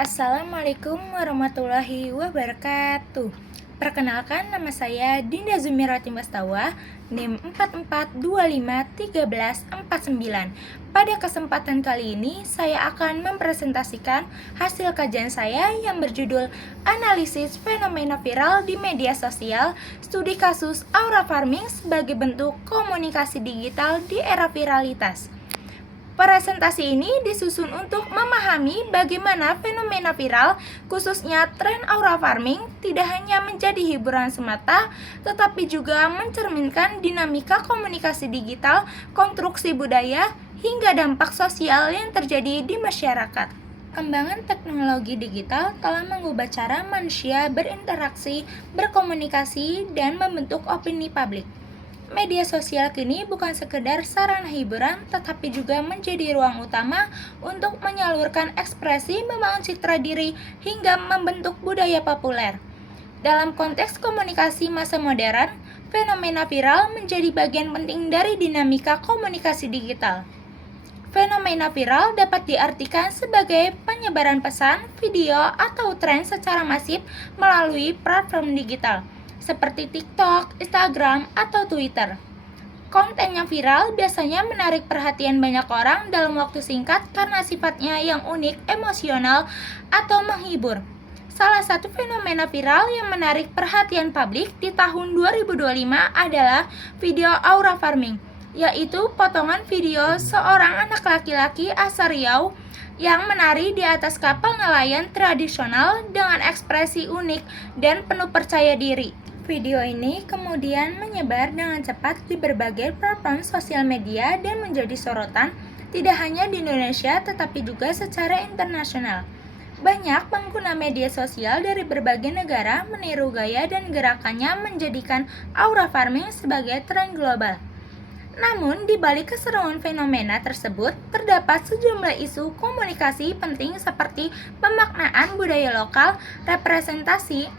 Assalamualaikum warahmatullahi wabarakatuh. Perkenalkan, nama saya Dinda Zumirati Mastawa, NIM 44251349. Pada kesempatan kali ini, saya akan mempresentasikan hasil kajian saya yang berjudul Analisis Fenomena Viral di Media Sosial, Studi Kasus Aura Farming sebagai bentuk komunikasi digital di era viralitas. Presentasi ini disusun untuk memahami bagaimana fenomena viral, khususnya tren aura farming, tidak hanya menjadi hiburan semata, tetapi juga mencerminkan dinamika komunikasi digital, konstruksi budaya, hingga dampak sosial yang terjadi di masyarakat. Perkembangan teknologi digital telah mengubah cara manusia berinteraksi, berkomunikasi, dan membentuk opini publik. Media sosial kini bukan sekedar sarana hiburan, tetapi juga menjadi ruang utama untuk menyalurkan ekspresi, membangun citra diri, hingga membentuk budaya populer. Dalam konteks komunikasi masa modern, fenomena viral menjadi bagian penting dari dinamika komunikasi digital. Fenomena viral dapat diartikan sebagai penyebaran pesan, video, atau tren secara masif melalui platform digital seperti TikTok, Instagram, atau Twitter. Konten yang viral biasanya menarik perhatian banyak orang dalam waktu singkat karena sifatnya yang unik, emosional, atau menghibur. Salah satu fenomena viral yang menarik perhatian publik di tahun 2025 adalah video aura farming, yaitu potongan video seorang anak laki-laki asal Riau yang menari di atas kapal nelayan tradisional dengan ekspresi unik dan penuh percaya diri. Video ini kemudian menyebar dengan cepat di berbagai platform sosial media dan menjadi sorotan tidak hanya di Indonesia tetapi juga secara internasional. Banyak pengguna media sosial dari berbagai negara meniru gaya dan gerakannya menjadikan aura farming sebagai tren global. Namun, di balik keseruan fenomena tersebut, terdapat sejumlah isu komunikasi penting seperti pemaknaan budaya lokal, representasi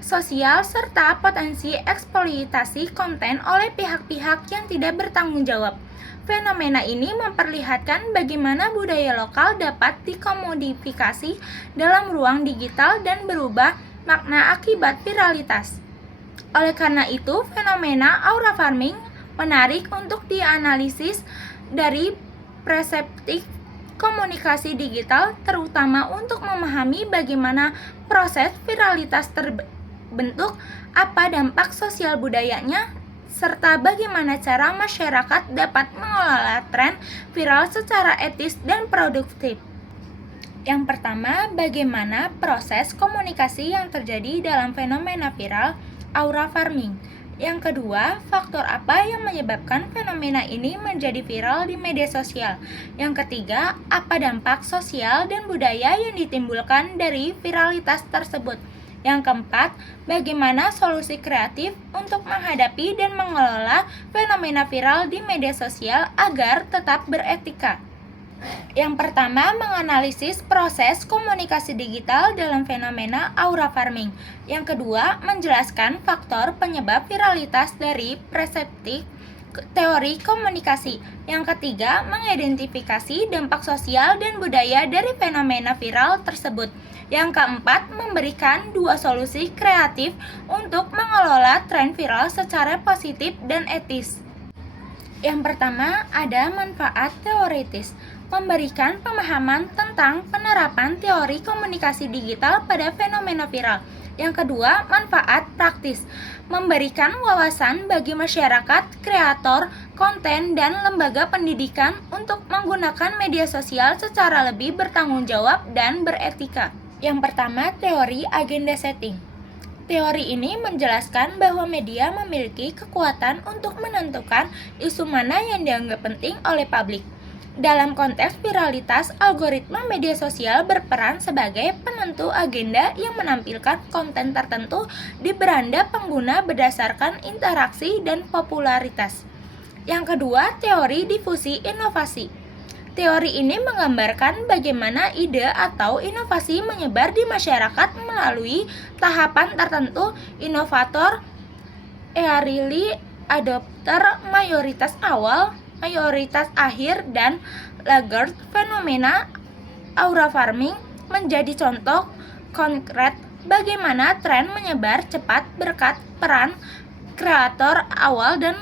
sosial, serta potensi eksploitasi konten oleh pihak-pihak yang tidak bertanggung jawab. Fenomena ini memperlihatkan bagaimana budaya lokal dapat dikomodifikasi dalam ruang digital dan berubah makna akibat viralitas. Oleh karena itu, fenomena aura farming menarik untuk dianalisis dari perspektif komunikasi digital, terutama untuk memahami bagaimana proses viralitas bentuk, apa dampak sosial budayanya, serta bagaimana cara masyarakat dapat mengelola tren viral secara etis dan produktif. Yang pertama, bagaimana proses komunikasi yang terjadi dalam fenomena viral aura farming. Yang kedua, faktor apa yang menyebabkan fenomena ini menjadi viral di media sosial. Yang ketiga, apa dampak sosial dan budaya yang ditimbulkan dari viralitas tersebut. Yang keempat, bagaimana solusi kreatif untuk menghadapi dan mengelola fenomena viral di media sosial agar tetap beretika. Yang pertama, menganalisis proses komunikasi digital dalam fenomena aura farming. Yang kedua, menjelaskan faktor penyebab viralitas dari perspektif teori komunikasi. Yang ketiga, mengidentifikasi dampak sosial dan budaya dari fenomena viral tersebut. Yang keempat, memberikan dua solusi kreatif untuk mengelola tren viral secara positif dan etis. Yang pertama, ada manfaat teoritis, memberikan pemahaman tentang penerapan teori komunikasi digital pada fenomena viral. Yang kedua, manfaat praktis, memberikan wawasan bagi masyarakat, kreator, konten, dan lembaga pendidikan untuk menggunakan media sosial secara lebih bertanggung jawab dan beretika. Yang pertama, teori agenda setting. Teori ini menjelaskan bahwa media memiliki kekuatan untuk menentukan isu mana yang dianggap penting oleh publik. Dalam konteks viralitas, algoritma media sosial berperan sebagai penentu agenda yang menampilkan konten tertentu di beranda pengguna berdasarkan interaksi dan popularitas. Yang kedua, teori difusi inovasi. Teori ini menggambarkan bagaimana ide atau inovasi menyebar di masyarakat melalui tahapan tertentu: inovator, early adopter, mayoritas awal, mayoritas akhir, dan laggard. Fenomena aura farming menjadi contoh konkret bagaimana tren menyebar cepat berkat peran kreator awal dan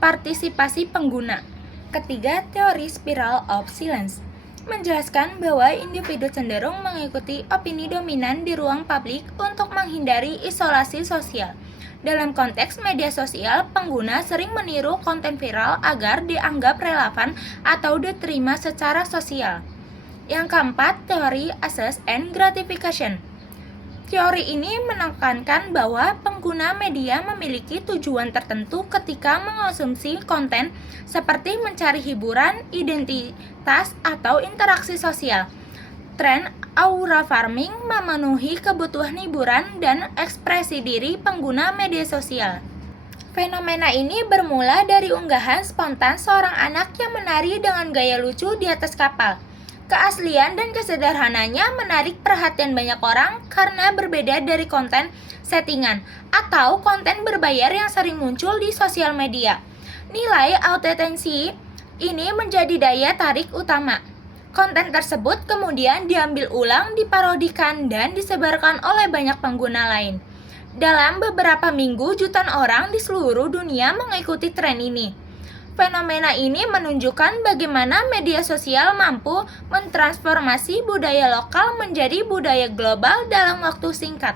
partisipasi pengguna. Ketiga, teori spiral of silence menjelaskan bahwa individu cenderung mengikuti opini dominan di ruang publik untuk menghindari isolasi sosial. Dalam konteks media sosial, pengguna sering meniru konten viral agar dianggap relevan atau diterima secara sosial. Yang keempat, teori access and gratification. Teori ini menekankan bahwa pengguna media memiliki tujuan tertentu ketika mengonsumsi konten seperti mencari hiburan, identitas, atau interaksi sosial. Tren aura farming memenuhi kebutuhan hiburan dan ekspresi diri pengguna media sosial. Fenomena ini bermula dari unggahan spontan seorang anak yang menari dengan gaya lucu di atas kapal. Keaslian dan kesederhananya menarik perhatian banyak orang karena berbeda dari konten settingan atau konten berbayar yang sering muncul di sosial media. Nilai authenticity ini menjadi daya tarik utama. Konten tersebut kemudian diambil ulang, diparodikan, dan disebarkan oleh banyak pengguna lain. Dalam beberapa minggu, jutaan orang di seluruh dunia mengikuti tren ini. Fenomena ini menunjukkan bagaimana media sosial mampu mentransformasi budaya lokal menjadi budaya global dalam waktu singkat.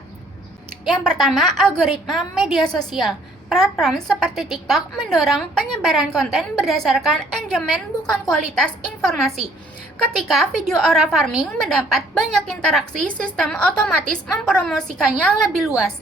Yang pertama, algoritma media sosial. Platform seperti TikTok mendorong penyebaran konten berdasarkan engagement bukan kualitas informasi. Ketika video aura farming mendapat banyak interaksi, sistem otomatis mempromosikannya lebih luas.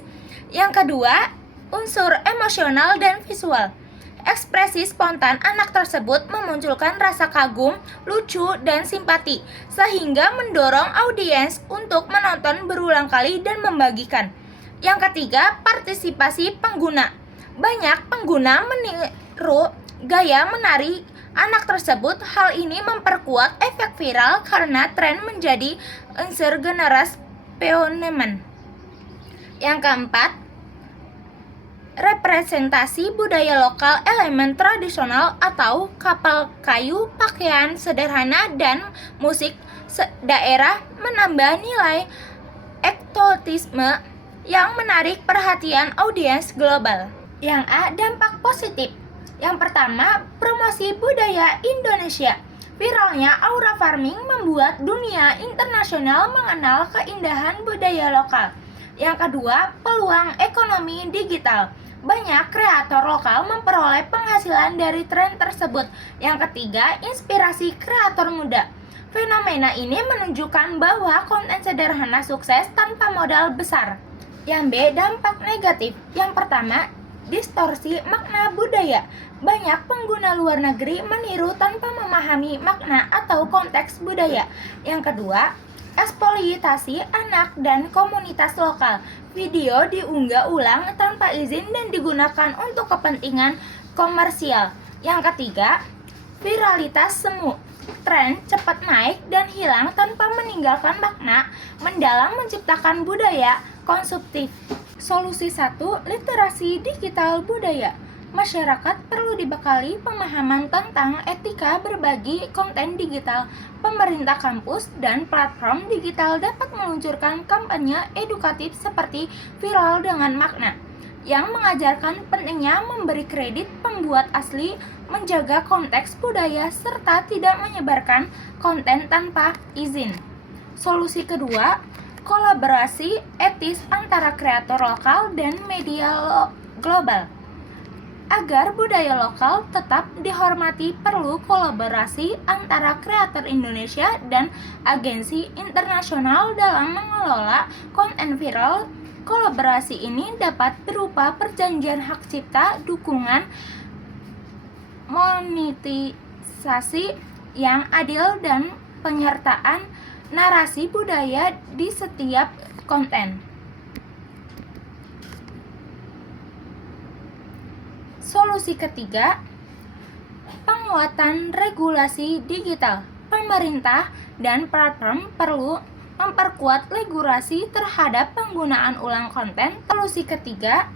Yang kedua, unsur emosional dan visual. Ekspresi spontan anak tersebut memunculkan rasa kagum, lucu, dan simpati, sehingga mendorong audiens untuk menonton berulang kali dan membagikan. Yang ketiga, partisipasi pengguna. Banyak pengguna meniru gaya menari anak tersebut. Hal ini memperkuat efek viral karena tren menjadi unsur generasi fenomen. Yang keempat, representasi budaya lokal. Elemen tradisional atau kapal kayu, pakaian sederhana, dan musik daerah menambah nilai eksotisme yang menarik perhatian audiens global. Yang A, dampak positif. Yang pertama, promosi budaya Indonesia. Viralnya aura farming membuat dunia internasional mengenal keindahan budaya lokal. Yang kedua, peluang ekonomi digital. Banyak kreator lokal memperoleh penghasilan dari tren tersebut. Yang ketiga, inspirasi kreator muda. Fenomena ini menunjukkan bahwa konten sederhana sukses tanpa modal besar. Yang B, dampak negatif. Yang pertama, distorsi makna budaya. Banyak pengguna luar negeri meniru tanpa memahami makna atau konteks budaya. Yang kedua, eksploitasi anak dan komunitas lokal. Video diunggah ulang tanpa izin dan digunakan untuk kepentingan komersial. Yang ketiga, viralitas semu. Tren cepat naik dan hilang tanpa meninggalkan makna mendalam menciptakan budaya konsumtif. Solusi 1, literasi digital budaya. Masyarakat perlu dibekali pemahaman tentang etika berbagi konten digital. Pemerintah, kampus, dan platform digital dapat meluncurkan kampanye edukatif seperti viral dengan makna, yang mengajarkan pentingnya memberi kredit pembuat asli, menjaga konteks budaya, serta tidak menyebarkan konten tanpa izin. Solusi kedua, kolaborasi etis antara kreator lokal dan media global. Agar budaya lokal tetap dihormati, perlu kolaborasi antara kreator Indonesia dan agensi internasional dalam mengelola konten viral. Kolaborasi ini dapat berupa perjanjian hak cipta, dukungan monetisasi yang adil, dan penyertaan narasi budaya di setiap konten. Solusi ketiga, penguatan regulasi digital. Pemerintah dan platform perlu memperkuat regulasi terhadap penggunaan ulang konten. Solusi ketiga,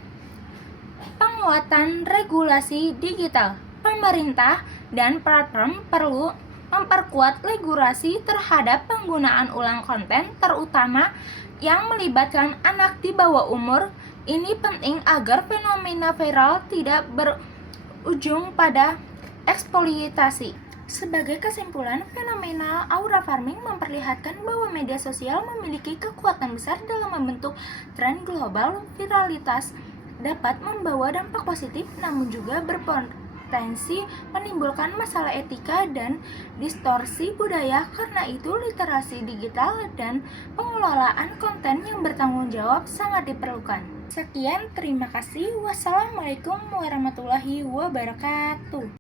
penguatan regulasi digital. Pemerintah dan platform perlu memperkuat regulasi terhadap penggunaan ulang konten, terutama yang melibatkan anak di bawah umur. Ini penting agar fenomena viral tidak berujung pada eksploitasi. Sebagai kesimpulan, fenomena aura farming memperlihatkan bahwa media sosial memiliki kekuatan besar dalam membentuk tren global. Viralitas dapat membawa dampak positif, namun juga berpotensi menimbulkan masalah etika dan distorsi budaya. Karena itu, literasi digital dan pengelolaan konten yang bertanggung jawab sangat diperlukan. Sekian, terima kasih. Wassalamualaikum warahmatullahi wabarakatuh.